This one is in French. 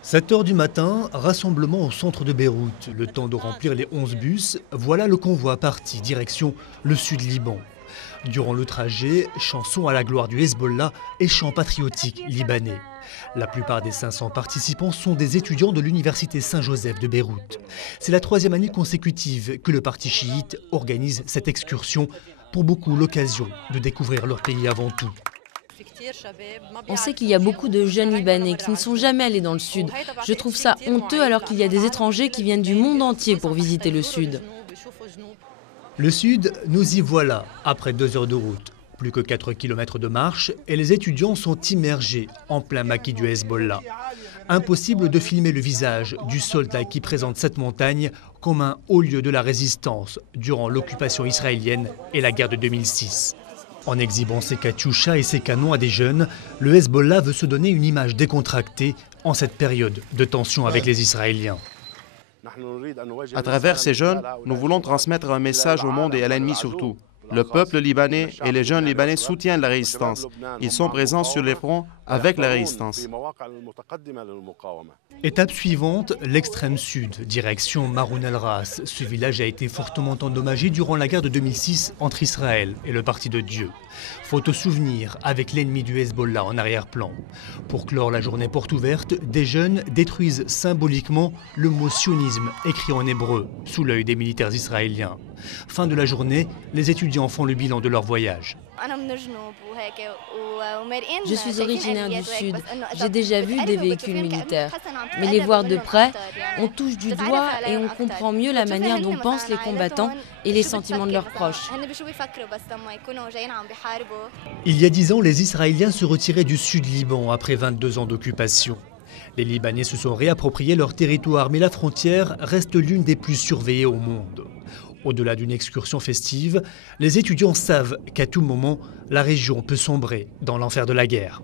7 heures du matin, rassemblement au centre de Beyrouth. Le temps de remplir les 11 bus, voilà le convoi parti direction le sud Liban. Durant le trajet, chansons à la gloire du Hezbollah et chants patriotiques libanais. La plupart des 500 participants sont des étudiants de l'université Saint-Joseph de Beyrouth. C'est la 3e année consécutive que le parti chiite organise cette excursion. Pour beaucoup, l'occasion de découvrir leur pays avant tout. On sait qu'il y a beaucoup de jeunes Libanais qui ne sont jamais allés dans le Sud. Je trouve ça honteux alors qu'il y a des étrangers qui viennent du monde entier pour visiter le Sud. Le Sud, nous y voilà, après 2 heures de route. Plus que 4 km de marche et les étudiants sont immergés en plein maquis du Hezbollah. Impossible de filmer le visage du soldat qui présente cette montagne comme un haut lieu de la résistance durant l'occupation israélienne et la guerre de 2006. En exhibant ses katyouchas et ses canons à des jeunes, le Hezbollah veut se donner une image décontractée en cette période de tension avec les Israéliens. À travers ces jeunes, nous voulons transmettre un message au monde et à l'ennemi surtout. Le peuple libanais et les jeunes libanais soutiennent la résistance. Ils sont présents sur les fronts avec la résistance. Étape suivante, l'extrême sud, direction Maroun el-Ras. Ce village a été fortement endommagé durant la guerre de 2006 entre Israël et le Parti de Dieu. Photo souvenir avec l'ennemi du Hezbollah en arrière-plan. Pour clore la journée porte ouverte, des jeunes détruisent symboliquement le mot sionisme écrit en hébreu sous l'œil des militaires israéliens. Fin de la journée, les étudiants font le bilan de leur voyage. Je suis originaire du Sud. J'ai déjà vu des véhicules militaires. Mais les voir de près, on touche du doigt et on comprend mieux la manière dont pensent les combattants et les sentiments de leurs proches. Il y a 10 ans, les Israéliens se retiraient du sud Liban après 22 ans d'occupation. Les Libanais se sont réappropriés leur territoire, mais la frontière reste l'une des plus surveillées au monde. Au-delà d'une excursion festive, les étudiants savent qu'à tout moment, la région peut sombrer dans l'enfer de la guerre.